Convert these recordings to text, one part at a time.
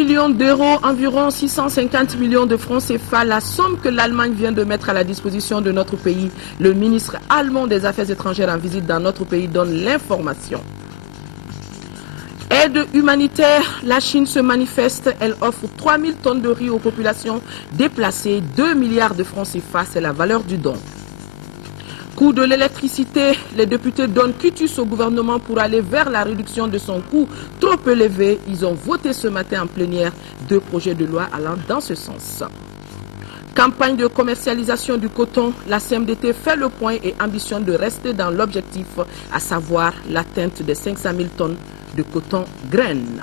million d'euros, environ 650 millions de francs CFA, la somme que l'Allemagne vient de mettre à la disposition de notre pays. Le ministre allemand des Affaires étrangères en visite dans notre pays donne l'information. Aide humanitaire, la Chine se manifeste, elle offre 3000 tonnes de riz aux populations déplacées, 2 milliards de francs CFA, c'est la valeur du don. Coût de l'électricité, les députés donnent quitus au gouvernement pour aller vers la réduction de son coût trop élevé. Ils ont voté ce matin en plénière 2 projets de loi allant dans ce sens. Campagne de commercialisation du coton, la CMDT fait le point et ambitionne de rester dans l'objectif, à savoir l'atteinte des 500 000 tonnes de coton graines.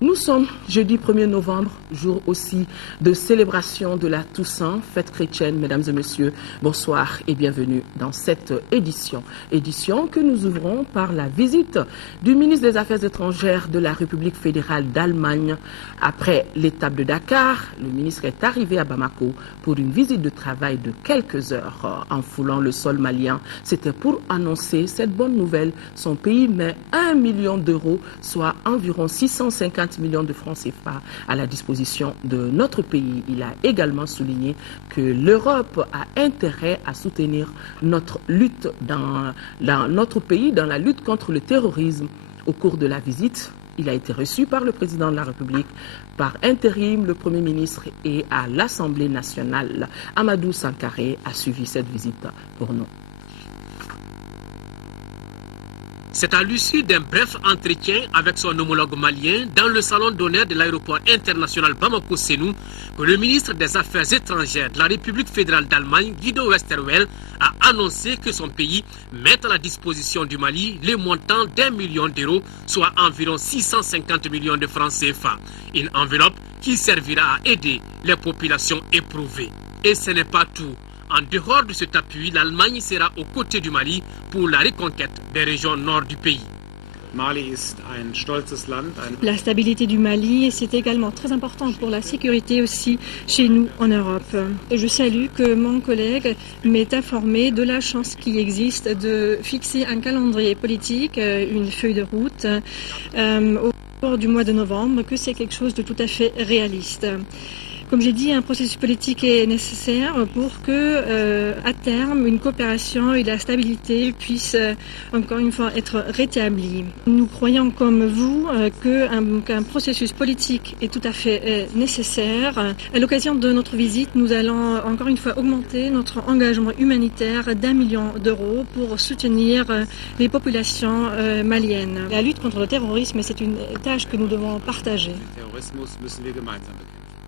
Nous sommes jeudi 1er novembre, jour aussi de célébration de la Toussaint, fête chrétienne. Mesdames et messieurs, bonsoir et bienvenue dans cette édition. Édition que nous ouvrons par la visite du ministre des Affaires étrangères de la République fédérale d'Allemagne. Après l'étape de Dakar, le ministre est arrivé à Bamako pour une visite de travail de quelques heures. En foulant le sol malien, c'était pour annoncer cette bonne nouvelle. Son pays met 1 million d'euros, soit environ 650 millions de francs CFA à la disposition de notre pays. Il a également souligné que l'Europe a intérêt à soutenir notre lutte dans notre pays, dans la lutte contre le terrorisme. Au cours de la visite, il a été reçu par le président de la République, par intérim, le Premier ministre et à l'Assemblée nationale. Amadou Sankaré a suivi cette visite pour nous. C'est à l'issue d'un bref entretien avec son homologue malien dans le salon d'honneur de l'aéroport international Bamako-Sénou que le ministre des Affaires étrangères de la République fédérale d'Allemagne, Guido Westerwelle, a annoncé que son pays met à la disposition du Mali les montants d'1 million d'euros, soit environ 650 millions de francs CFA. Une enveloppe qui servira à aider les populations éprouvées. Et ce n'est pas tout. En dehors de cet appui, l'Allemagne sera aux côtés du Mali pour la reconquête des régions nord du pays. La stabilité du Mali, c'est également très important pour la sécurité aussi chez nous en Europe. Je salue que mon collègue m'ait informé de la chance qui existe de fixer un calendrier politique, une feuille de route au cours du mois de novembre, que c'est quelque chose de tout à fait réaliste. Comme j'ai dit, un processus politique est nécessaire pour que, à terme, une coopération et la stabilité puissent, encore une fois, être rétablies. Nous croyons, comme vous, qu'un processus politique est tout à fait nécessaire. À l'occasion de notre visite, nous allons, encore une fois, augmenter notre engagement humanitaire d'1 million d'euros pour soutenir les populations maliennes. La lutte contre le terrorisme, c'est une tâche que nous devons partager.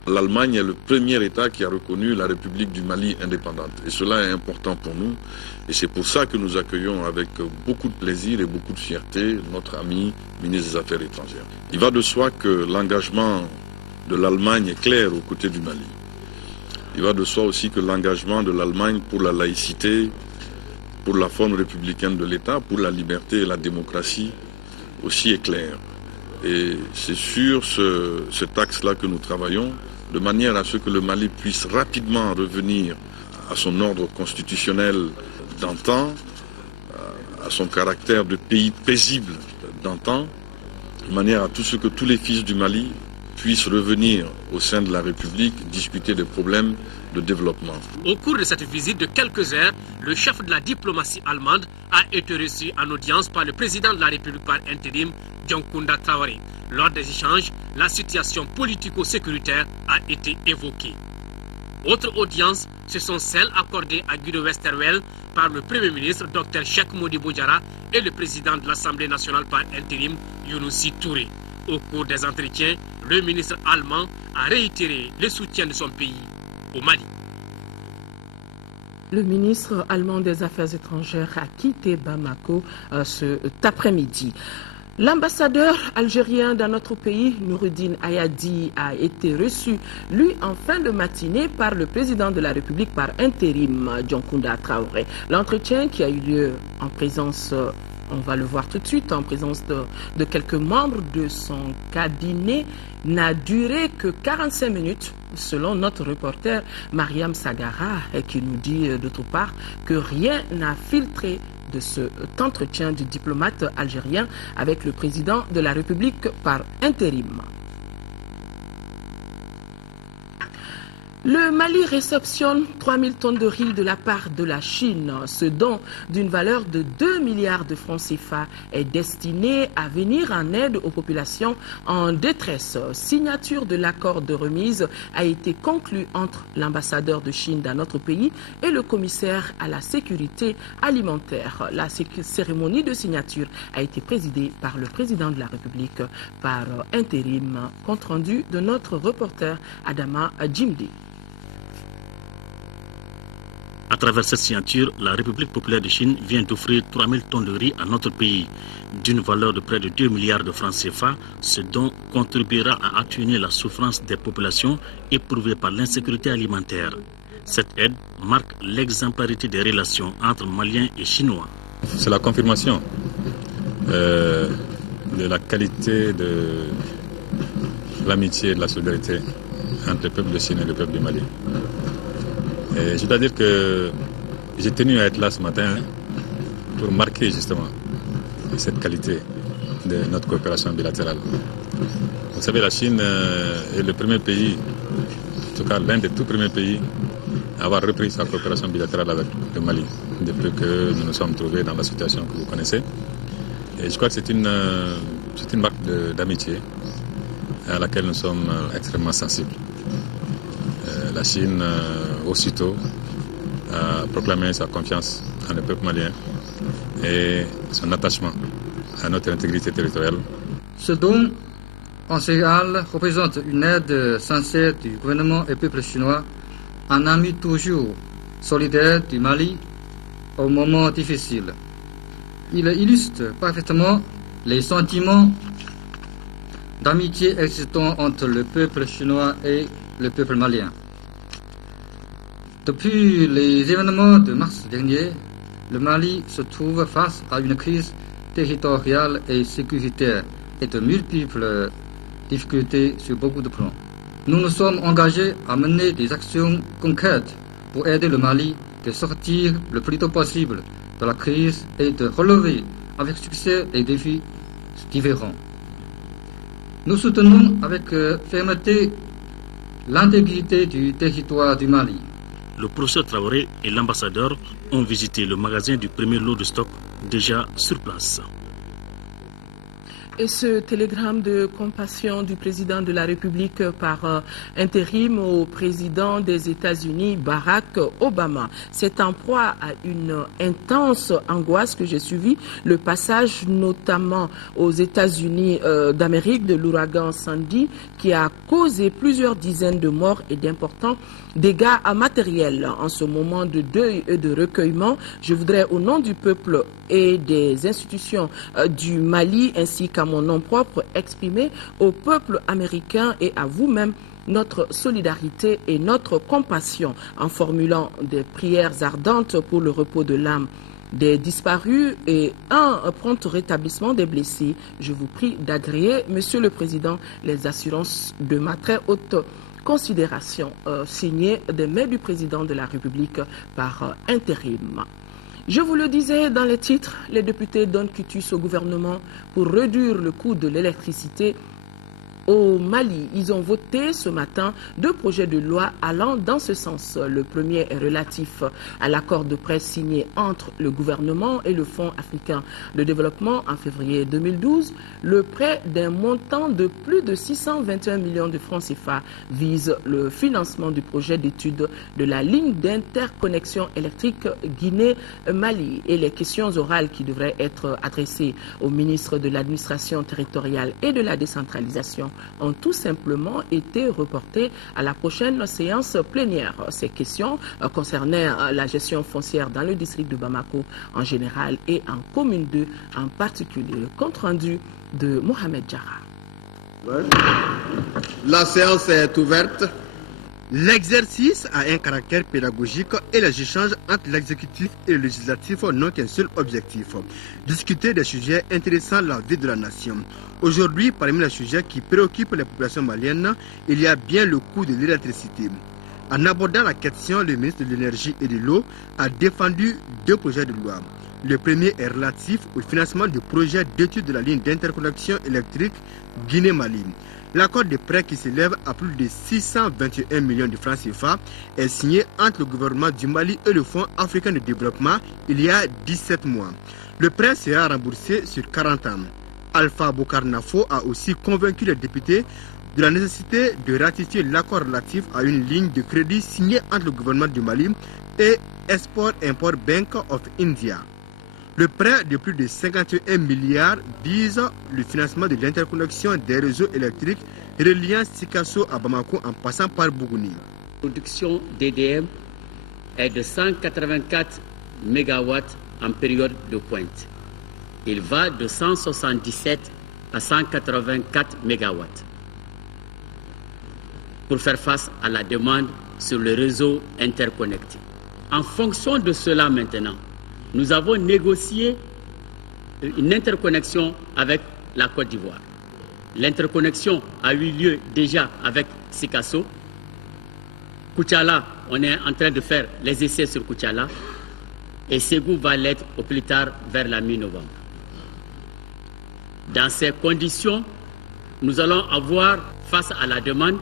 L'Allemagne est le premier État qui a reconnu la République du Mali indépendante. Et cela est important pour nous. Et c'est pour ça que nous accueillons avec beaucoup de plaisir et beaucoup de fierté notre ami ministre des Affaires étrangères. Il va de soi que l'engagement de l'Allemagne est clair aux côtés du Mali. Il va de soi aussi que l'engagement de l'Allemagne pour la laïcité, pour la forme républicaine de l'État, pour la liberté et la démocratie aussi est clair. Et c'est sur cet axe-là que nous travaillons, de manière à ce que le Mali puisse rapidement revenir à son ordre constitutionnel d'antan, à son caractère de pays paisible d'antan, de manière à tout ce que tous les fils du Mali puissent revenir au sein de la République, discuter des problèmes de développement. Au cours de cette visite de quelques heures, le chef de la diplomatie allemande a été reçu en audience par le président de la République par intérim, Dioncounda Traoré. Lors des échanges, la situation politico-sécuritaire a été évoquée. Autres audiences, ce sont celles accordées à Guido Westerwelle par le Premier ministre Dr Cheikh Modibo Diarra et le président de l'Assemblée nationale par intérim, Younousi Touré. Au cours des entretiens, le ministre allemand a réitéré le soutien de son pays au Mali. Le ministre allemand des Affaires étrangères a quitté Bamako cet après-midi. L'ambassadeur algérien dans notre pays, Noureddine Ayadi, a été reçu, lui, en fin de matinée par le président de la République par intérim, Dioncounda Traoré. L'entretien qui a eu lieu en présence On va le voir tout de suite en présence de quelques membres de son cabinet, n'a duré que 45 minutes, selon notre reporter Mariam Sagara, qui nous dit d'autre part que rien n'a filtré de cet entretien du diplomate algérien avec le président de la République par intérim. Le Mali réceptionne 3000 tonnes de riz de la part de la Chine. Ce don d'une valeur de 2 milliards de francs CFA est destiné à venir en aide aux populations en détresse. Signature de l'accord de remise a été conclue entre l'ambassadeur de Chine dans notre pays et le commissaire à la sécurité alimentaire. La cérémonie de signature a été présidée par le président de la République par intérim. Compte rendu de notre reporter Adama Djimdi. À travers cette signature, la République populaire de Chine vient d'offrir 3000 tonnes de riz à notre pays. D'une valeur de près de 2 milliards de francs CFA, ce don contribuera à atténuer la souffrance des populations éprouvées par l'insécurité alimentaire. Cette aide marque l'exemplarité des relations entre Maliens et Chinois. C'est la confirmation de la qualité de l'amitié et de la solidarité entre le peuple de Chine et le peuple du Mali. Et je dois dire que j'ai tenu à être là ce matin pour marquer justement cette qualité de notre coopération bilatérale. Vous savez, la Chine est le premier pays, en tout cas l'un des tout premiers pays, à avoir repris sa coopération bilatérale avec le Mali, depuis que nous nous sommes trouvés dans la situation que vous connaissez. Et je crois que c'est une marque d'amitié à laquelle nous sommes extrêmement sensibles. La Chine, aussitôt, a proclamé sa confiance en le peuple malien et son attachement à notre intégrité territoriale. Ce don, en général, représente une aide sincère du gouvernement et peuple chinois, un ami toujours solidaire du Mali au moment difficile. Il illustre parfaitement les sentiments d'amitié existants entre le peuple chinois et le peuple malien. Depuis les événements de mars dernier, le Mali se trouve face à une crise territoriale et sécuritaire et de multiples difficultés sur beaucoup de plans. Nous nous sommes engagés à mener des actions concrètes pour aider le Mali de sortir le plus tôt possible de la crise et de relever avec succès les défis différents. Nous soutenons avec fermeté l'intégrité du territoire du Mali. Le professeur Traoré et l'ambassadeur ont visité le magasin du premier lot de stock déjà sur place. Et ce télégramme de compassion du président de la République par intérim au président des États-Unis, Barack Obama, c'est en proie à une intense angoisse que j'ai suivi le passage notamment aux États-Unis d'Amérique de l'ouragan Sandy qui a causé plusieurs dizaines de morts et d'importants dégâts matériels. En ce moment de deuil et de recueillement, je voudrais au nom du peuple et des institutions du Mali ainsi qu'à mon nom propre exprimer au peuple américain et à vous-même notre solidarité et notre compassion en formulant des prières ardentes pour le repos de l'âme des disparus et un prompt rétablissement des blessés. Je vous prie d'agréer, Monsieur le Président, les assurances de ma très haute considération signées des mains du Président de la République par intérim. Je vous le disais dans les titres, les députés donnent quitus au gouvernement pour réduire le coût de l'électricité au Mali. Ils ont voté ce matin 2 projets de loi allant dans ce sens. Le premier est relatif à l'accord de presse signé entre le gouvernement et le Fonds africain de développement en février 2012. Le prêt d'un montant de plus de 621 millions de francs CFA vise le financement du projet d'étude de la ligne d'interconnexion électrique Guinée-Mali. Et les questions orales qui devraient être adressées au ministre de l'administration territoriale et de la décentralisation ont tout simplement été reportées à la prochaine séance plénière. Ces questions concernaient la gestion foncière dans le district de Bamako en général et en commune 2 en particulier. Compte rendu de Mohamed Jara. La séance est ouverte. L'exercice a un caractère pédagogique et les échanges entre l'exécutif et le législatif n'ont qu'un seul objectif, discuter des sujets intéressant la vie de la nation. Aujourd'hui, parmi les sujets qui préoccupent les populations maliennes, il y a bien le coût de l'électricité. En abordant la question, le ministre de l'Énergie et de l'Eau a défendu 2 projets de loi. Le premier est relatif au financement du projet d'étude de la ligne d'interconnexion électrique Guinée-Mali. L'accord de prêt qui s'élève à plus de 621 millions de francs CFA est signé entre le gouvernement du Mali et le Fonds africain de développement il y a 17 mois. Le prêt sera remboursé sur 40 ans. Alpha Bokar Nafo a aussi convaincu les députés de la nécessité de ratifier l'accord relatif à une ligne de crédit signée entre le gouvernement du Mali et Export-Import Bank of India. Le prêt de plus de 51 milliards vise le financement de l'interconnexion des réseaux électriques reliant Sikasso à Bamako en passant par Bougouni. La production d'EDM est de 184 MW en période de pointe. Il va de 177 à 184 MW pour faire face à la demande sur le réseau interconnecté. En fonction de cela maintenant, nous avons négocié une interconnexion avec la Côte d'Ivoire. L'interconnexion a eu lieu déjà avec Sikasso. Koutiala, on est en train de faire les essais sur Koutiala. Et Ségou va l'être au plus tard vers la mi-novembre. Dans ces conditions, nous allons avoir, face à la demande,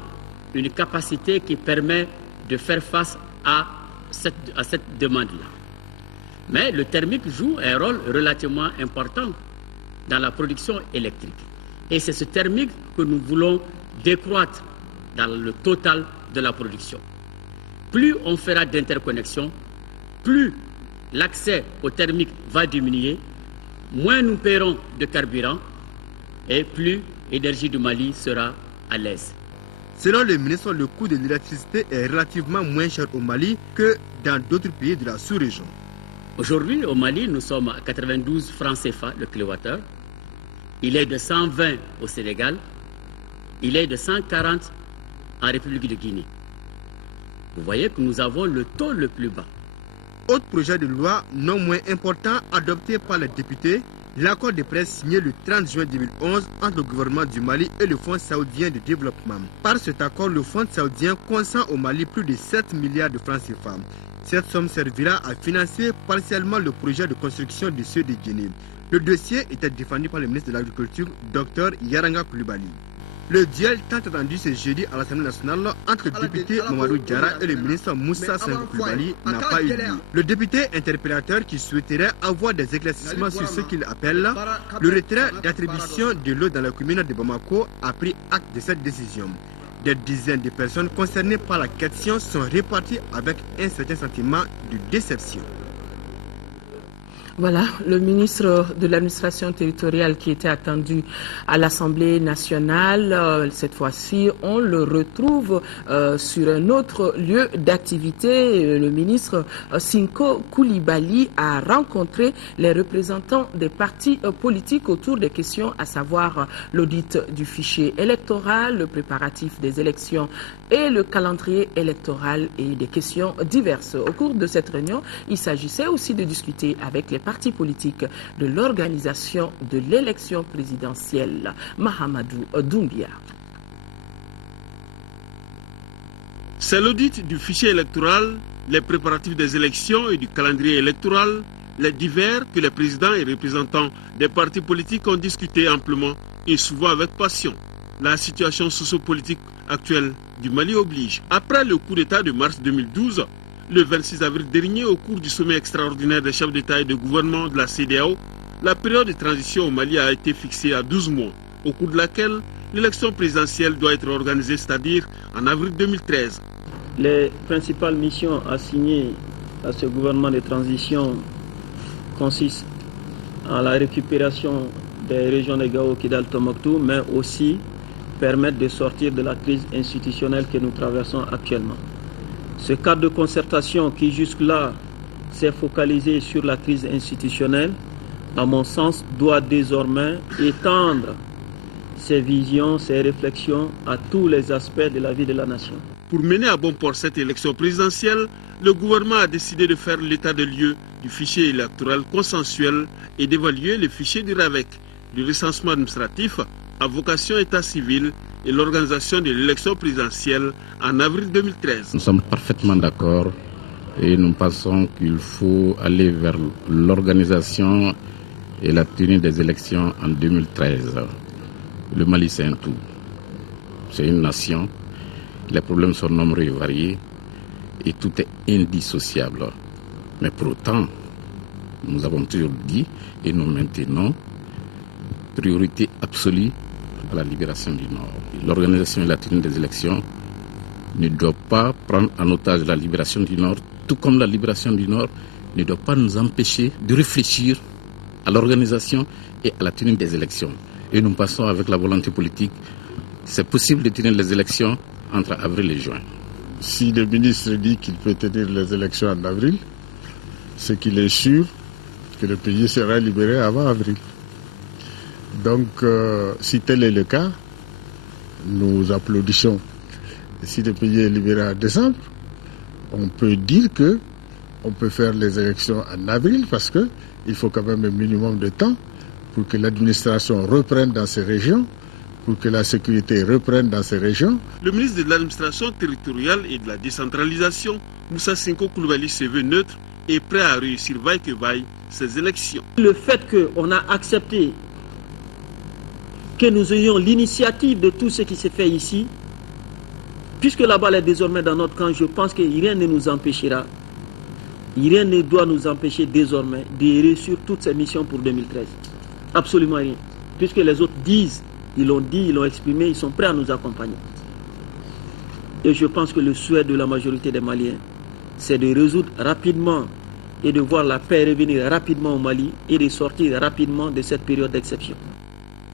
une capacité qui permet de faire face à cette demande-là. Mais le thermique joue un rôle relativement important dans la production électrique. Et c'est ce thermique que nous voulons décroître dans le total de la production. Plus on fera d'interconnexion, plus l'accès au thermique va diminuer, moins nous paierons de carburant et plus l'énergie du Mali sera à l'aise. Selon le ministre, le coût de l'électricité est relativement moins cher au Mali que dans d'autres pays de la sous-région. Aujourd'hui, au Mali, nous sommes à 92 francs CFA le kilowattheure. Il est de 120 au Sénégal. Il est de 140 en République de Guinée. Vous voyez que nous avons le taux le plus bas. Autre projet de loi non moins important adopté par les députés, l'accord de prêt signé le 30 juin 2011 entre le gouvernement du Mali et le Fonds saoudien de développement. Par cet accord, le Fonds saoudien consent au Mali plus de 7 milliards de francs CFA. Cette somme servira à financer partiellement le projet de construction du sud de Guinée. Le dossier était défendu par le ministre de l'Agriculture, Dr Yaranga Koulibaly. Le duel tant attendu ce jeudi à l'Assemblée nationale entre le député Mamadou Diarra et le ministre Moussa Sango Koulibaly n'a pas eu lieu. Le député interpellateur qui souhaiterait avoir des éclaircissements sur ce qu'il appelle le retrait d'attribution de l'eau dans la commune de Bamako a pris acte de cette décision. Des dizaines de personnes concernées par la question sont réparties avec un certain sentiment de déception. Voilà, le ministre de l'administration territoriale qui était attendu à l'Assemblée nationale, cette fois-ci, on le retrouve sur un autre lieu d'activité. Le ministre Sango Koulibaly a rencontré les représentants des partis politiques autour des questions, à savoir l'audit du fichier électoral, le préparatif des élections et le calendrier électoral et des questions diverses. Au cours de cette réunion, il s'agissait aussi de discuter avec les partis politiques de l'organisation de l'élection présidentielle. Mahamadou Doumbia. C'est l'audit du fichier électoral, les préparatifs des élections et du calendrier électoral, les divers que les présidents et représentants des partis politiques ont discuté amplement et souvent avec passion. La situation sociopolitique actuelle du Mali oblige. Après le coup d'État de mars 2012, le 26 avril dernier, au cours du sommet extraordinaire des chefs d'État et de gouvernement de la CEDEAO, la période de transition au Mali a été fixée à 12 mois, au cours de laquelle l'élection présidentielle doit être organisée, c'est-à-dire en avril 2013. Les principales missions assignées à ce gouvernement de transition consistent en la récupération des régions de Gao, Kidal, Tombouctou, mais aussi permettre de sortir de la crise institutionnelle que nous traversons actuellement. Ce cadre de concertation qui jusque-là s'est focalisé sur la crise institutionnelle, à mon sens, doit désormais étendre ses visions, ses réflexions à tous les aspects de la vie de la nation. Pour mener à bon port cette élection présidentielle, le gouvernement a décidé de faire l'état des lieux du fichier électoral consensuel et d'évaluer le fichier du RAVEC, du recensement administratif à vocation état civil et l'organisation de l'élection présidentielle en avril 2013. Nous sommes parfaitement d'accord et nous pensons qu'il faut aller vers l'organisation et la tenue des élections en 2013. Le Mali, c'est un tout. C'est une nation. Les problèmes sont nombreux et variés et tout est indissociable. Mais pour autant, nous avons toujours dit et nous maintenons priorité absolue à la libération du Nord. L'organisation et la tenue des élections ne doit pas prendre en otage la libération du Nord, tout comme la libération du Nord ne doit pas nous empêcher de réfléchir à l'organisation et à la tenue des élections. Et nous pensons avec la volonté politique, c'est possible de tenir les élections entre avril et juin. Si le ministre dit qu'il peut tenir les élections en avril, c'est qu'il est sûr que le pays sera libéré avant avril. Donc, si tel est le cas, nous applaudissons. Et si le pays est libéré en décembre, on peut dire qu'on peut faire les élections en avril parce qu'il faut quand même un minimum de temps pour que l'administration reprenne dans ces régions, pour que la sécurité reprenne dans ces régions. Le ministre de l'administration territoriale et de la décentralisation, Moussa Sinko Koulibaly, se veut neutre et prêt à réussir vaille que vaille ces élections. Le fait qu'on a accepté que nous ayons l'initiative de tout ce qui s'est fait ici, puisque la balle est désormais dans notre camp, je pense que rien ne nous empêchera, rien ne doit nous empêcher désormais de réussir toutes ces missions pour 2013. Absolument rien. Puisque les autres disent, ils l'ont exprimé, ils sont prêts à nous accompagner. Et je pense que le souhait de la majorité des Maliens, c'est de résoudre rapidement et de voir la paix revenir rapidement au Mali et de sortir rapidement de cette période d'exception.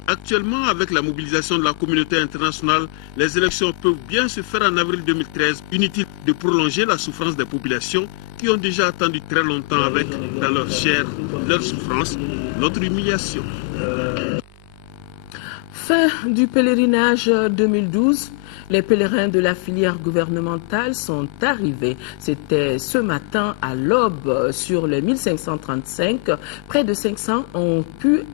Actuellement, avec la mobilisation de la communauté internationale, les élections peuvent bien se faire en avril 2013. Inutile de prolonger la souffrance des populations qui ont déjà attendu très longtemps avec, dans leur chair, leur souffrance, notre humiliation. Fin du pèlerinage 2012. Les pèlerins de la filière gouvernementale sont arrivés. C'était ce matin à l'aube sur les 1535. Près de 500 ont pu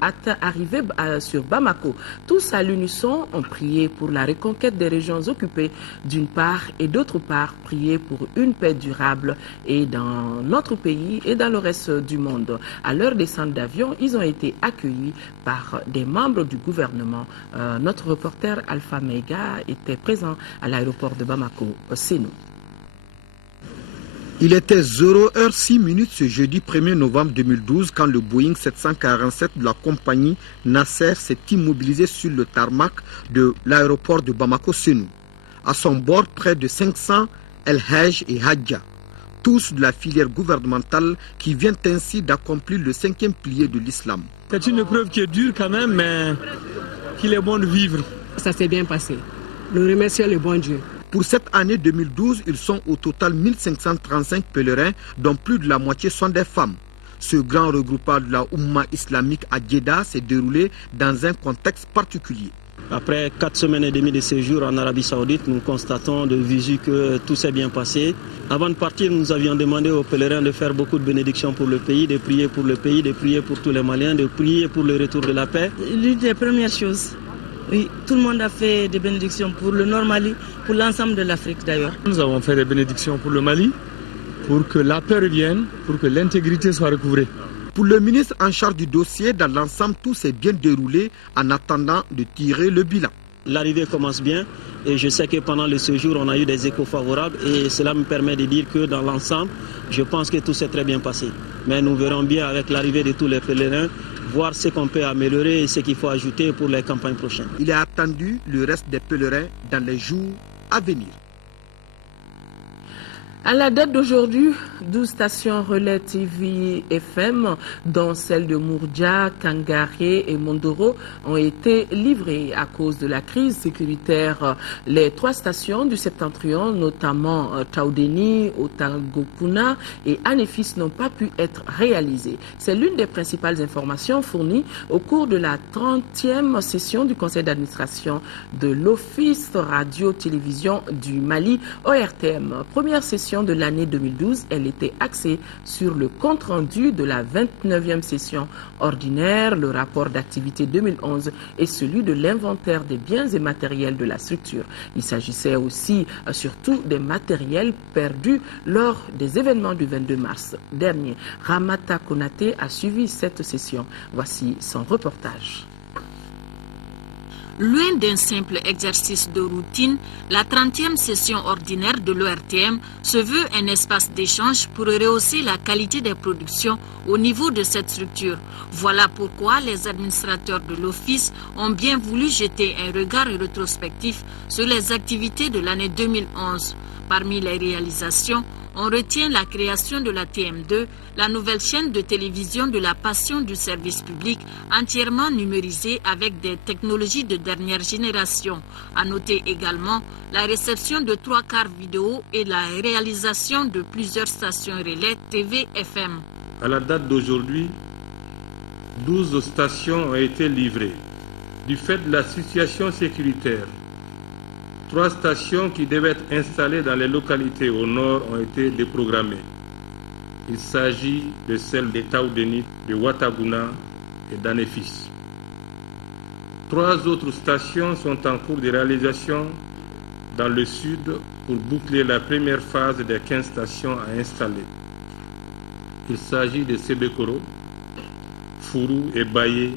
arriver sur Bamako. Tous à l'unisson ont prié pour la reconquête des régions occupées d'une part et d'autre part prié pour une paix durable et dans notre pays et dans le reste du monde. À leur descente d'avion, ils ont été accueillis par des membres du gouvernement. Notre reporter Alpha Mega était présent à l'aéroport de Bamako, c'est nous. Il était 0h06 ce jeudi 1er novembre 2012 quand le Boeing 747 de la compagnie Nasser s'est immobilisé sur le tarmac de l'aéroport de Bamako-Senou. À son bord, près de 500 El Hajj et Hadja, tous de la filière gouvernementale qui viennent ainsi d'accomplir le 5e pilier de l'islam. C'est une épreuve qui est dure quand même, mais qu'il est bon de vivre. Ça s'est bien passé. Nous remercions le bon Dieu. Pour cette année 2012, ils sont au total 1535 pèlerins, dont plus de la moitié sont des femmes. Ce grand regroupement de la Oumma islamique à Djeddah s'est déroulé dans un contexte particulier. Après 4 semaines et demie de séjour en Arabie Saoudite, nous constatons de visu que tout s'est bien passé. Avant de partir, nous avions demandé aux pèlerins de faire beaucoup de bénédictions pour le pays, de prier pour le pays, de prier pour tous les Maliens, de prier pour le retour de la paix. L'une des premières choses. Oui, tout le monde a fait des bénédictions pour le Nord Mali, pour l'ensemble de l'Afrique d'ailleurs. Nous avons fait des bénédictions pour le Mali, pour que la paix revienne, pour que l'intégrité soit recouvrée. Pour le ministre en charge du dossier, dans l'ensemble, tout s'est bien déroulé en attendant de tirer le bilan. L'arrivée commence bien et je sais que pendant le séjour, on a eu des échos favorables et cela me permet de dire que dans l'ensemble, je pense que tout s'est très bien passé. Mais nous verrons bien avec l'arrivée de tous les pèlerins, voir ce qu'on peut améliorer et ce qu'il faut ajouter pour les campagnes prochaines. Il est attendu le reste des pèlerins dans les jours à venir. À la date d'aujourd'hui, 12 stations relais TV FM, dont celles de Mourdia, Kangaré et Mondoro, ont été livrées à cause de la crise sécuritaire. Les 3 stations du septentrion, notamment Taoudeni, Otagopuna et Anefis, n'ont pas pu être réalisées. C'est l'une des principales informations fournies au cours de la 30e session du conseil d'administration de l'Office Radio-Télévision du Mali, ORTM. Première session de l'année 2012, elle était axée sur le compte-rendu de la 29e session ordinaire, le rapport d'activité 2011 et celui de l'inventaire des biens et matériels de la structure. Il s'agissait aussi surtout des matériels perdus lors des événements du 22 mars dernier. Ramata Konaté a suivi cette session. Voici son reportage. Loin d'un simple exercice de routine, la 30e session ordinaire de l'ORTM se veut un espace d'échange pour rehausser la qualité des productions au niveau de cette structure. Voilà pourquoi les administrateurs de l'Office ont bien voulu jeter un regard rétrospectif sur les activités de l'année 2011. Parmi les réalisations, on retient la création de la TM2, la nouvelle chaîne de télévision de la passion du service public, entièrement numérisée avec des technologies de dernière génération. À noter également la réception de 3 quarts vidéo et la réalisation de plusieurs stations relais TV-FM. À la date d'aujourd'hui, 12 stations ont été livrées. Du fait de la situation sécuritaire, 3 stations qui devaient être installées dans les localités au nord ont été déprogrammées. Il s'agit de celles de Taoudeni, de Ouattaguna et d'Anefis. 3 autres stations sont en cours de réalisation dans le sud pour boucler la première phase des 15 stations à installer. Il s'agit de Sebekoro, Fourou et Baye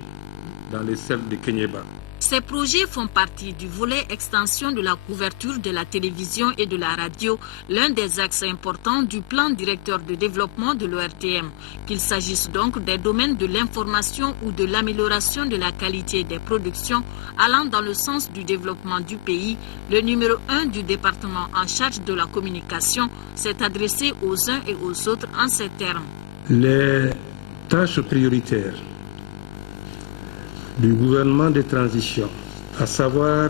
dans les cercles de Kenyeba. Ces projets font partie du volet extension de la couverture de la télévision et de la radio, l'un des axes importants du plan directeur de développement de l'ORTM. Qu'il s'agisse donc des domaines de l'information ou de l'amélioration de la qualité des productions allant dans le sens du développement du pays, le numéro 1 du département en charge de la communication s'est adressé aux uns et aux autres en ces termes. Les tâches prioritaires du gouvernement de transition, à savoir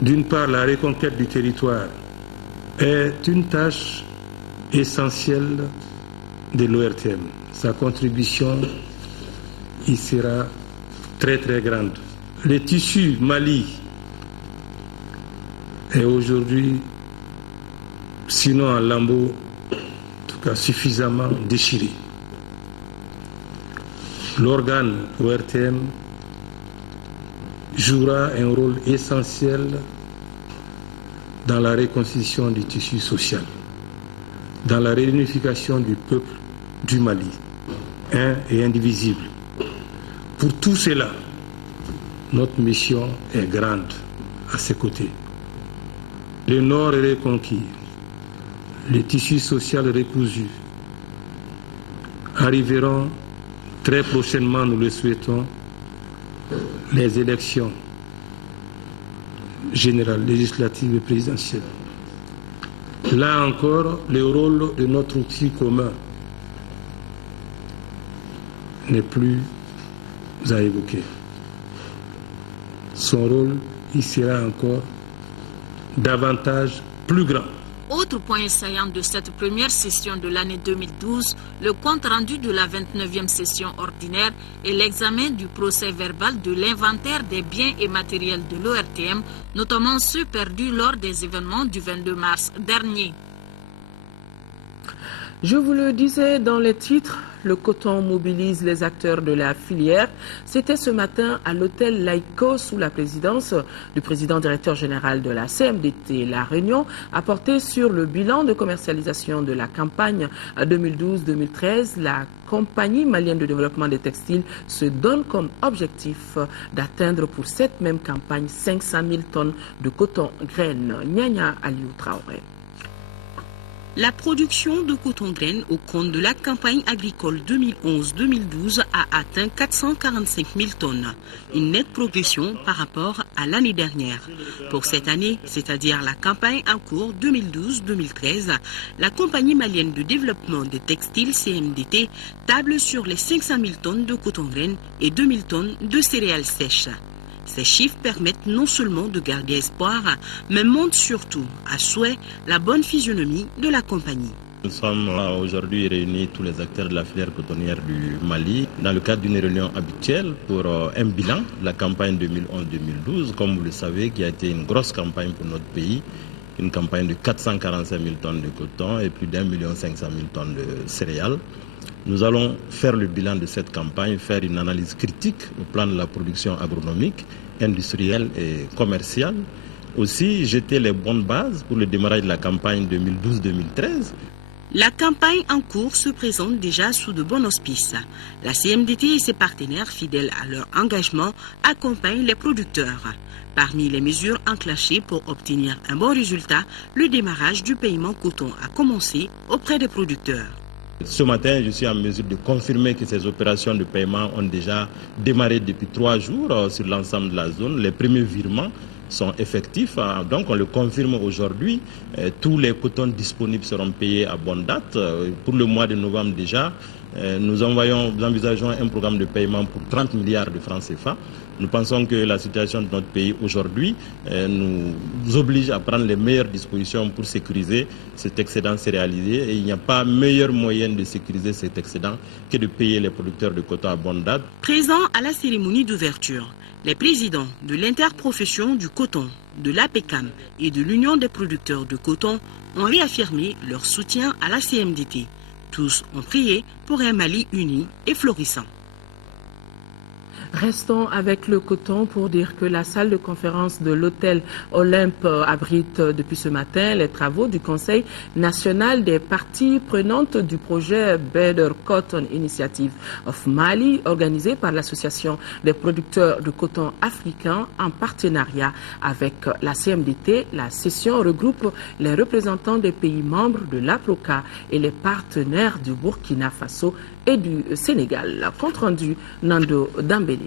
d'une part la reconquête du territoire, est une tâche essentielle de l'ORTM. Sa contribution y sera très grande. Le tissu Mali est aujourd'hui, sinon en lambeaux, en tout cas suffisamment déchiré. L'organe ORTM jouera un rôle essentiel dans la reconstitution du tissu social, dans la réunification du peuple du Mali, un et indivisible. Pour tout cela, notre mission est grande à ses côtés. Le Nord est reconquis, le tissu social recousu. Arriveront très prochainement, nous le souhaitons, les élections générales, législatives et présidentielles. Là encore, le rôle de notre outil commun n'est plus à évoquer. Son rôle y sera encore davantage plus grand. Autre point saillant de cette première session de l'année 2012, le compte rendu de la 29e session ordinaire et l'examen du procès verbal de l'inventaire des biens et matériels de l'ORTM, notamment ceux perdus lors des événements du 22 mars dernier. Je vous le disais dans les titres, le coton mobilise les acteurs de la filière. C'était ce matin à l'hôtel Laïco sous la présidence du président directeur général de la CMDT. La réunion a porté sur le bilan de commercialisation de la campagne 2012-2013. La compagnie malienne de développement des textiles se donne comme objectif d'atteindre pour cette même campagne 500 000 tonnes de coton graines. Nyanya Aliou Traoré. La production de coton-graine au compte de la campagne agricole 2011-2012 a atteint 445 000 tonnes, une nette progression par rapport à l'année dernière. Pour cette année, c'est-à-dire la campagne en cours 2012-2013, la compagnie malienne de développement des textiles CMDT table sur les 500 000 tonnes de coton-graine et 2 000 tonnes de céréales sèches. Ces chiffres permettent non seulement de garder espoir, mais montrent surtout, à souhait, la bonne physionomie de la compagnie. Nous sommes aujourd'hui réunis tous les acteurs de la filière cotonnière du Mali dans le cadre d'une réunion habituelle pour un bilan de la campagne 2011-2012, comme vous le savez, qui a été une grosse campagne pour notre pays, une campagne de 445 000 tonnes de coton et plus d'1 500 000 tonnes de céréales. Nous allons faire le bilan de cette campagne, faire une analyse critique au plan de la production agronomique, industrielle et commerciale. Aussi, jeter les bonnes bases pour le démarrage de la campagne 2012-2013. La campagne en cours se présente déjà sous de bons auspices. La CMDT et ses partenaires, fidèles à leur engagement, accompagnent les producteurs. Parmi les mesures enclenchées pour obtenir un bon résultat, le démarrage du paiement coton a commencé auprès des producteurs. Ce matin, je suis en mesure de confirmer que ces opérations de paiement ont déjà démarré depuis 3 jours sur l'ensemble de la zone. Les premiers virements sont effectifs, donc on le confirme aujourd'hui. Tous les cotons disponibles seront payés à bonne date. Pour le mois de novembre déjà, nous envisageons un programme de paiement pour 30 milliards de francs CFA. Nous pensons que la situation de notre pays aujourd'hui nous oblige à prendre les meilleures dispositions pour sécuriser cet excédent céréalier. Et il n'y a pas meilleur moyen de sécuriser cet excédent que de payer les producteurs de coton à bonne date. Présents à la cérémonie d'ouverture, les présidents de l'interprofession du coton, de l'APECAM et de l'Union des producteurs de coton ont réaffirmé leur soutien à la CMDT. Tous ont prié pour un Mali uni et florissant. Restons avec le coton pour dire que la salle de conférence de l'hôtel Olympe abrite depuis ce matin les travaux du Conseil national des parties prenantes du projet Better Cotton Initiative of Mali, organisé par l'Association des producteurs de coton africains en partenariat avec la CMDT. La session regroupe les représentants des pays membres de l'APROCA et les partenaires du Burkina Faso et du Sénégal. Compte rendu Nando Dambélé.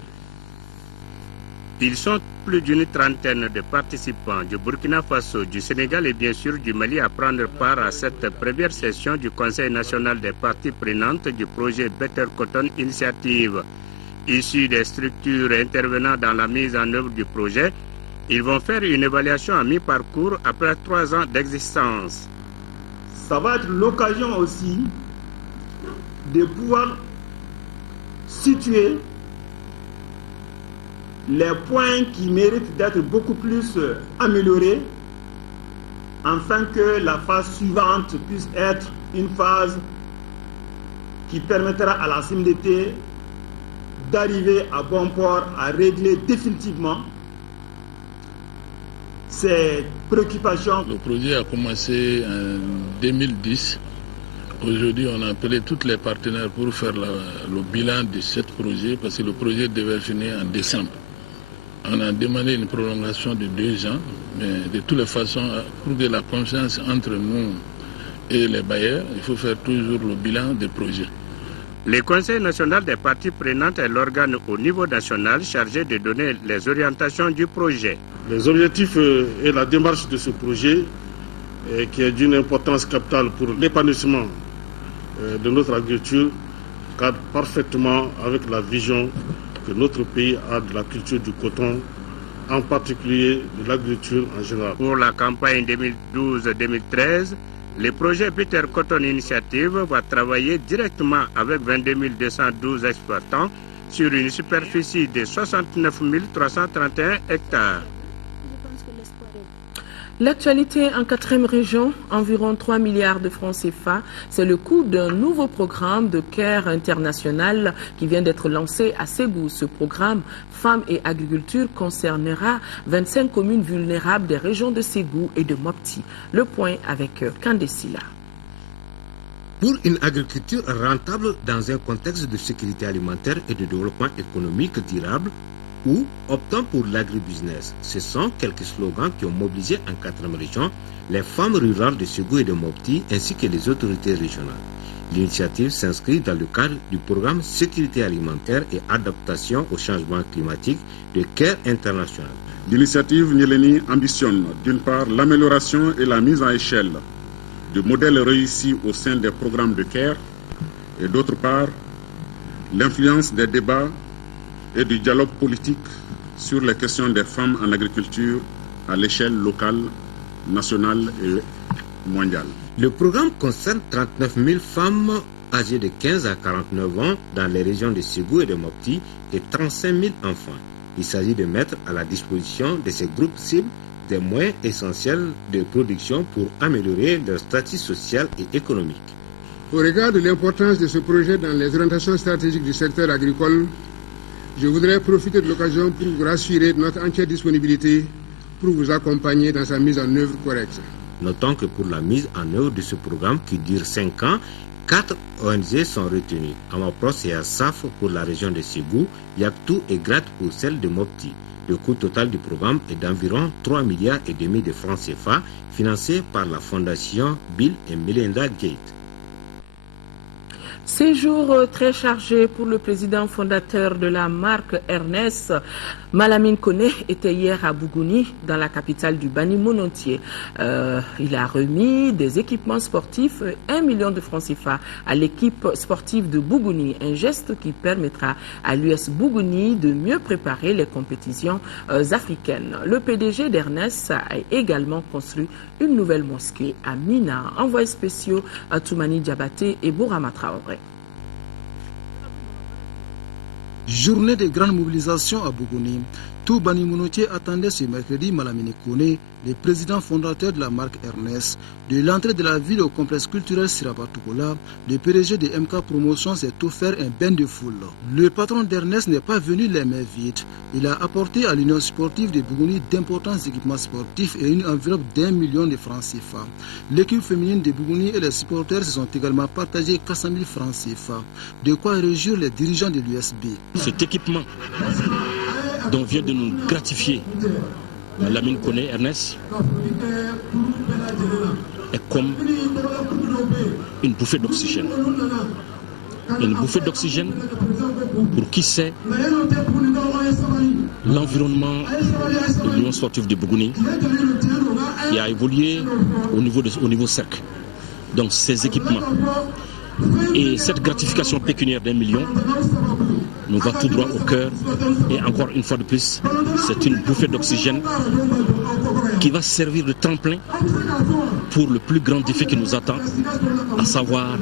Ils sont plus d'une trentaine de participants du Burkina Faso, du Sénégal et bien sûr du Mali à prendre part à cette première session du Conseil national des parties prenantes du projet Better Cotton Initiative. Issus des structures intervenant dans la mise en œuvre du projet, ils vont faire une évaluation à mi-parcours après 3 ans d'existence. Ça va être l'occasion aussi de pouvoir situer les points qui méritent d'être beaucoup plus améliorés afin que la phase suivante puisse être une phase qui permettra à la CMDT d'arriver à bon port, à régler définitivement ces préoccupations. Le projet a commencé en 2010. Aujourd'hui, on a appelé tous les partenaires pour faire le bilan de ce projet parce que le projet devait finir en décembre. On a demandé une prolongation de 2 ans, mais de toutes les façons, pour que la confiance entre nous et les bailleurs, il faut faire toujours le bilan des projets. Le Conseil national des parties prenantes est l'organe au niveau national chargé de donner les orientations du projet. Les objectifs et la démarche de ce projet, qui est d'une importance capitale pour l'épanouissement de notre agriculture, cadre parfaitement avec la vision que notre pays a de la culture du coton, en particulier de l'agriculture en général. Pour la campagne 2012-2013, le projet Better Cotton Initiative va travailler directement avec 22 212 exploitants sur une superficie de 69 331 hectares. L'actualité en 4e région, environ 3 milliards de francs CFA. C'est le coût d'un nouveau programme de Care International qui vient d'être lancé à Ségou. Ce programme Femmes et Agriculture concernera 25 communes vulnérables des régions de Ségou et de Mopti. Le point avec Kandesila. Pour une agriculture rentable dans un contexte de sécurité alimentaire et de développement économique durable, ou optant pour l'agribusiness. Ce sont quelques slogans qui ont mobilisé en 4e région les femmes rurales de Ségou et de Mopti ainsi que les autorités régionales. L'initiative s'inscrit dans le cadre du programme Sécurité alimentaire et adaptation au changement climatique de CARE International. L'initiative Nyeleni ambitionne d'une part l'amélioration et la mise en échelle de modèles réussis au sein des programmes de CARE et d'autre part l'influence des débats et du dialogue politique sur les questions des femmes en agriculture à l'échelle locale, nationale et mondiale. Le programme concerne 39 000 femmes âgées de 15 à 49 ans dans les régions de Ségou et de Mopti et 35 000 enfants. Il s'agit de mettre à la disposition de ces groupes cibles des moyens essentiels de production pour améliorer leur statut social et économique. Au regard de l'importance de ce projet dans les orientations stratégiques du secteur agricole, je voudrais profiter de l'occasion pour vous rassurer de notre entière disponibilité pour vous accompagner dans sa mise en œuvre correcte. Notons que pour la mise en œuvre de ce programme qui dure 5 ans, 4 ONG sont retenues. Amapros et Assaf pour la région de Ségou, Yaktou et Grat pour celle de Mopti. Le coût total du programme est d'environ 3,5 milliards de francs CFA, financé par la fondation Bill et Melinda Gates. Séjour très chargé pour le président fondateur de la marque Ernest. Malamine Koné était hier à Bougouni, dans la capitale du Bani Monontier. Il a remis des équipements sportifs, 1 million de francs CFA à l'équipe sportive de Bougouni, un geste qui permettra à l'US Bougouni de mieux préparer les compétitions africaines. Le PDG d'Ernest a également construit une nouvelle mosquée à Mina. Envoyés spéciaux à Toumani Diabaté et Bourama Traoré. Journée de grande mobilisation à Bougouni. Tout Bani Monontier attendait ce mercredi Malamine Koné, le président fondateur de la marque Ernest. De l'entrée de la ville au complexe culturel Siraba-Toukola, le PDG de MK Promotion s'est offert un bain de foule. Le patron d'Ernest n'est pas venu les mains vides. Il a apporté à l'Union sportive de Bougouni d'importants équipements sportifs et une enveloppe d'1 million de francs CFA. L'équipe féminine de Bougouni et les supporters se sont également partagés 400 000 francs CFA. De quoi réjouir les dirigeants de l'USB. Cet équipement dont vient de nous gratifier Malamine Koné Ernest est comme une bouffée d'oxygène. Une bouffée d'oxygène pour qui sait l'environnement de l'Union sportive de Bougouni qui a évolué au niveau cercle. Donc ces équipements et cette gratification pécuniaire d'1 million nous va tout droit au cœur et encore une fois de plus, c'est une bouffée d'oxygène qui va servir de tremplin pour le plus grand défi qui nous attend, à savoir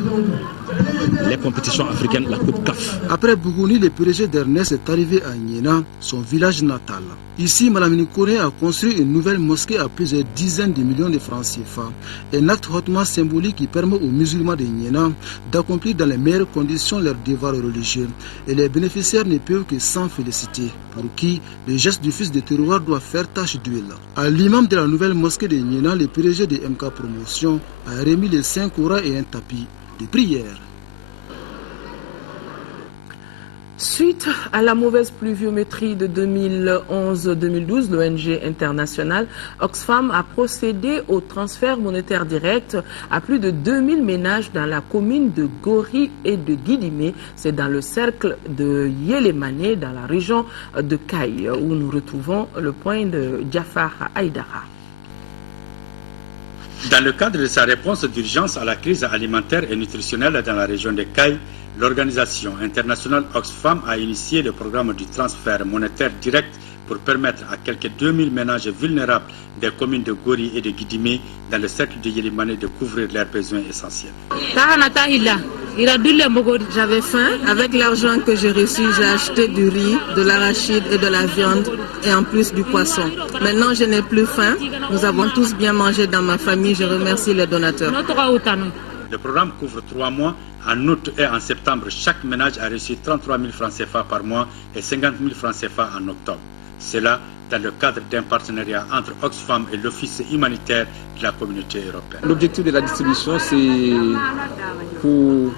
les compétitions africaines, la Coupe CAF. Après Bougouni, le PDG d'Ernest est arrivé à Niena, son village natal. Ici, Malamine Koné a construit une nouvelle mosquée à plusieurs dizaines de millions de francs CFA. Un acte hautement symbolique qui permet aux musulmans de Niena d'accomplir dans les meilleures conditions leurs devoirs religieux. Et les bénéficiaires ne peuvent que s'en féliciter, pour qui le geste du fils de terroir doit faire tache d'huile. À l'imam de la nouvelle mosquée de Niena, le PDG de MK Promotion a remis les 5 Korans et un tapis de prière. Suite à la mauvaise pluviométrie de 2011-2012, l'ONG internationale Oxfam a procédé au transfert monétaire direct à plus de 2000 ménages dans la commune de Gori et de Guidimé. C'est dans le cercle de Yélémané, dans la région de Kaï, où nous retrouvons le point de Jafar Haïdara. Dans le cadre de sa réponse d'urgence à la crise alimentaire et nutritionnelle dans la région de Kaï, l'organisation internationale Oxfam a initié le programme du transfert monétaire direct pour permettre à quelques 2000 ménages vulnérables des communes de Gori et de Guidimé dans le cercle de Yélimane de couvrir leurs besoins essentiels. J'avais faim. Avec l'argent que j'ai reçu, j'ai acheté du riz, de l'arachide et de la viande et en plus du poisson. Maintenant, je n'ai plus faim. Nous avons tous bien mangé dans ma famille. Je remercie les donateurs. Le programme couvre 3 mois. En août et en septembre, chaque ménage a reçu 33 000 francs CFA par mois et 50 000 francs CFA en octobre. Cela dans le cadre d'un partenariat entre Oxfam et l'Office humanitaire de la communauté européenne. L'objectif de la distribution, c'est pour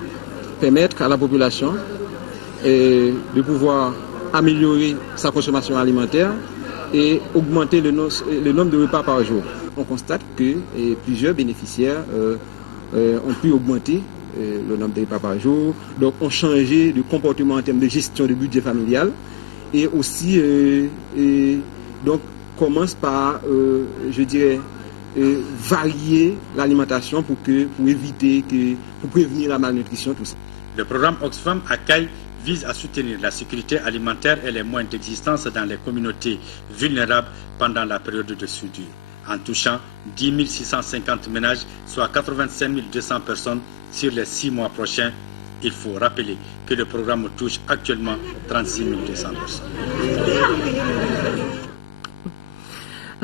permettre à la population de pouvoir améliorer sa consommation alimentaire et augmenter le nombre de repas par jour. On constate que plusieurs bénéficiaires ont pu augmenter le nombre de repas par jour, donc ont changé de comportement en termes de gestion du budget familial et aussi donc commence par, je dirais, varier l'alimentation pour prévenir la malnutrition, tout ça. Le programme Oxfam à Caille vise à soutenir la sécurité alimentaire et les moyens d'existence dans les communautés vulnérables pendant la période de soudure, en touchant 10 650 ménages, soit 85 200 personnes sur les 6 mois prochains. Il faut rappeler que le programme touche actuellement 36 200 personnes.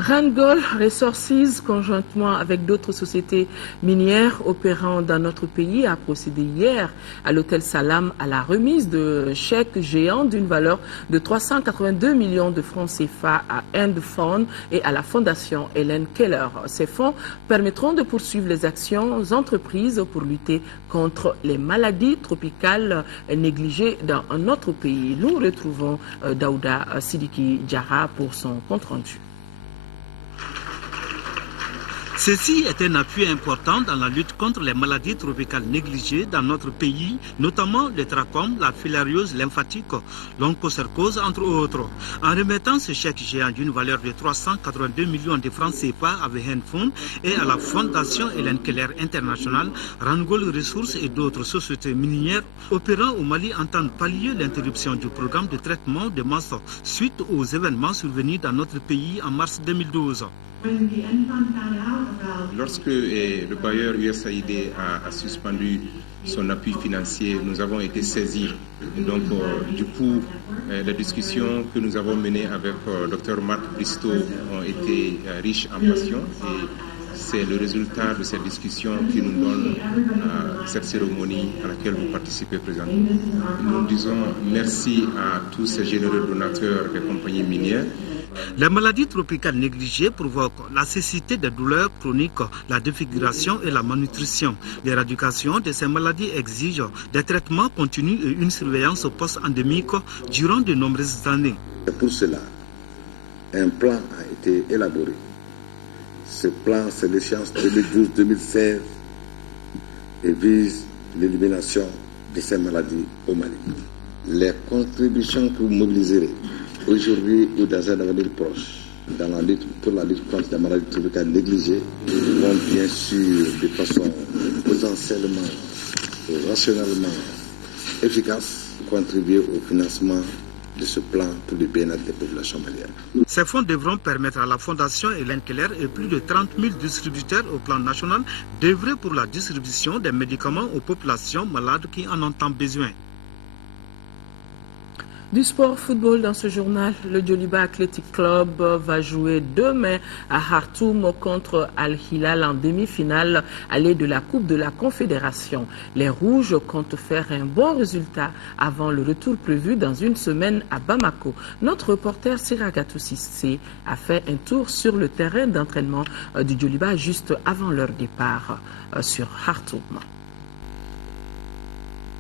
Randgold Resources, conjointement avec d'autres sociétés minières opérant dans notre pays, a procédé hier à l'hôtel Salam à la remise de chèques géants d'une valeur de 382 millions de francs CFA à Endfond et à la fondation Helen Keller. Ces fonds permettront de poursuivre les actions entreprises pour lutter contre les maladies tropicales négligées dans notre pays. Nous retrouvons Daouda Sidiki Diarra pour son compte-rendu. Ceci est un appui important dans la lutte contre les maladies tropicales négligées dans notre pays, notamment le trachome, la filariose lymphatique, l'onchocercose, entre autres. En remettant ce chèque géant d'une valeur de 382 millions de francs CFA à Endfond et à la Fondation Helen Keller International, Randgold Resources et d'autres sociétés minières opérant au Mali entendent pallier l'interruption du programme de traitement de masse suite aux événements survenus dans notre pays en mars 2012. Lorsque le bailleur USAID a suspendu son appui financier, nous avons été saisis. Donc, du coup, les discussions que nous avons menées avec Dr Marc Bristow ont été riches en passion et c'est le résultat de cette discussion qui nous donne cette cérémonie à laquelle vous participez présentement. Nous disons merci à tous ces généreux donateurs des compagnies minières. Les maladies tropicales négligées provoquent la cécité des douleurs chroniques, la défiguration et la malnutrition. L'éradication de ces maladies exige des traitements continus et une surveillance post-endémique durant de nombreuses années. Pour cela, un plan a été élaboré. Ce plan, c'est l'échéance 2012-2016 et vise l'élimination de ces maladies au Mali. Les contributions que vous mobiliserez aujourd'hui ou dans un avenir proche, dans la lutte, pour la lutte contre les maladies tropicales négligées, vont bien sûr de façon potentiellement et rationnellement efficace contribuer au financement de ce plan pour le bien-être des populations maliennes. Ces fonds devront permettre à la Fondation Helen Keller et plus de 30 000 distributeurs au plan national d'œuvrer pour la distribution des médicaments aux populations malades qui en ont tant besoin. Du sport football dans ce journal, le Djoliba Athletic Club va jouer demain à Khartoum contre Al-Hilal en demi-finale allée de la Coupe de la Confédération. Les Rouges comptent faire un bon résultat avant le retour prévu dans une semaine à Bamako. Notre reporter Siragatou Sissé a fait un tour sur le terrain d'entraînement du Djoliba juste avant leur départ sur Khartoum.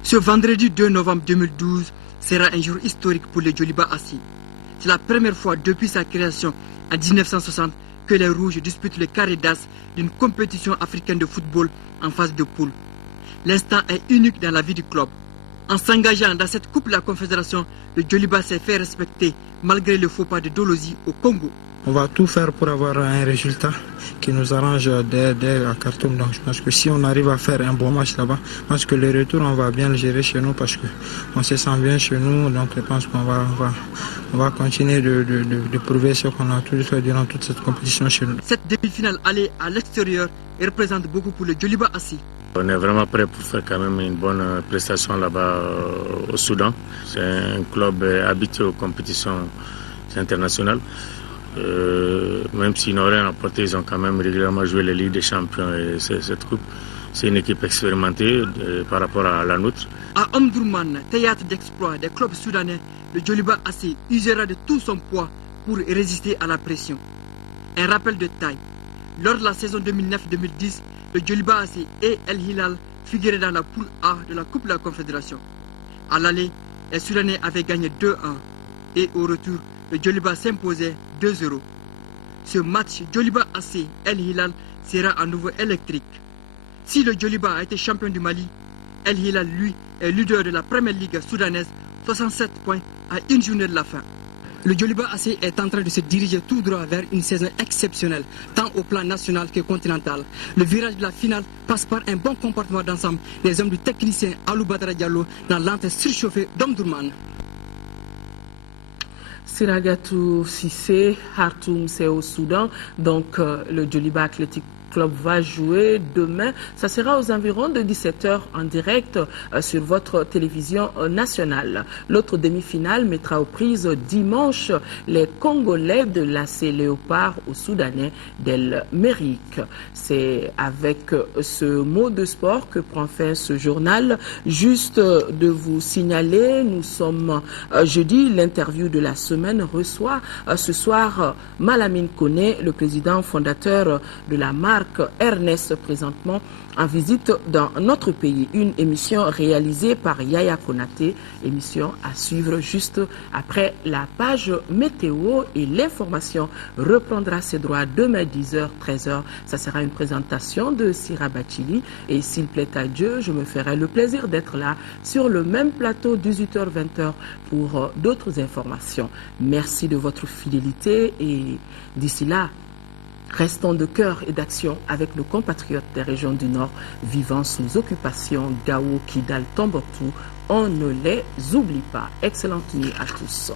Ce vendredi 2 novembre 2012, sera un jour historique pour le Djoliba Assi. C'est la première fois depuis sa création en 1960 que les Rouges disputent le carré d'as d'une compétition africaine de football en phase de poule. L'instant est unique dans la vie du club. En s'engageant dans cette Coupe de la Confédération, le Djoliba s'est fait respecter malgré le faux pas de Dolozi au Congo. On va tout faire pour avoir un résultat qui nous arrange dès à Khartoum. Donc je pense que si on arrive à faire un bon match là-bas, je pense que le retour, on va bien le gérer chez nous parce qu'on se sent bien chez nous. Donc je pense qu'on va continuer de prouver ce qu'on a toujours fait durant toute cette compétition chez nous. Cette demi-finale allée à l'extérieur représente beaucoup pour le Djoliba Assi. On est vraiment prêt pour faire quand même une bonne prestation là-bas au Soudan. C'est un club habitué aux compétitions internationales. Même s'ils n'ont rien apporté, ils ont quand même régulièrement joué les Ligues des Champions et cette coupe. C'est une équipe expérimentée par rapport à la nôtre. À Omdurman, théâtre d'exploit des clubs soudanais, le Djoliba Assi usera de tout son poids pour résister à la pression. Un rappel de taille. Lors de la saison 2009-2010, le Djoliba Assi et El Hilal figuraient dans la poule A de la Coupe de la Confédération. À l'aller, les Soudanais avaient gagné 2-1. et au retour, le Djoliba s'imposait 2-0. Ce match Djoliba AC El Hilal sera à nouveau électrique. Si le Djoliba a été champion du Mali, El Hilal, lui, est leader de la première ligue soudanaise, 67 points à une journée de la fin. Le Djoliba AC est en train de se diriger tout droit vers une saison exceptionnelle, tant au plan national que continental. Le virage de la finale passe par un bon comportement d'ensemble des hommes du technicien Alou Badara Diallo dans l'entrée surchauffée d'Omdurman. Siragatou Sissé, Khartoum, c'est au Soudan. Donc, le Djoliba Athletic Club va jouer demain. Ça sera aux environs de 17h en direct sur votre télévision nationale. L'autre demi-finale mettra aux prises dimanche les Congolais de l'AC Léopard aux Soudanais d'El Mérique. C'est avec ce mot de sport que prend fin ce journal. Juste de vous signaler, nous sommes jeudi, l'interview de la semaine reçoit ce soir Malamine Koné, le président fondateur de la marque Ernest, présentement en visite dans notre pays. Une émission réalisée par Yaya Konaté, émission à suivre juste après la page météo, et l'information reprendra ses droits demain 10h, 13h. Ça sera une présentation de Sira Bachili, et s'il plaît à Dieu, je me ferai le plaisir d'être là sur le même plateau 18h, 20h pour d'autres informations. Merci de votre fidélité, et d'ici là, restons de cœur et d'action avec nos compatriotes des régions du Nord vivant sous occupation, Gao, Kidal, Tombouctou. On ne les oublie pas. Excellente nuit à tous.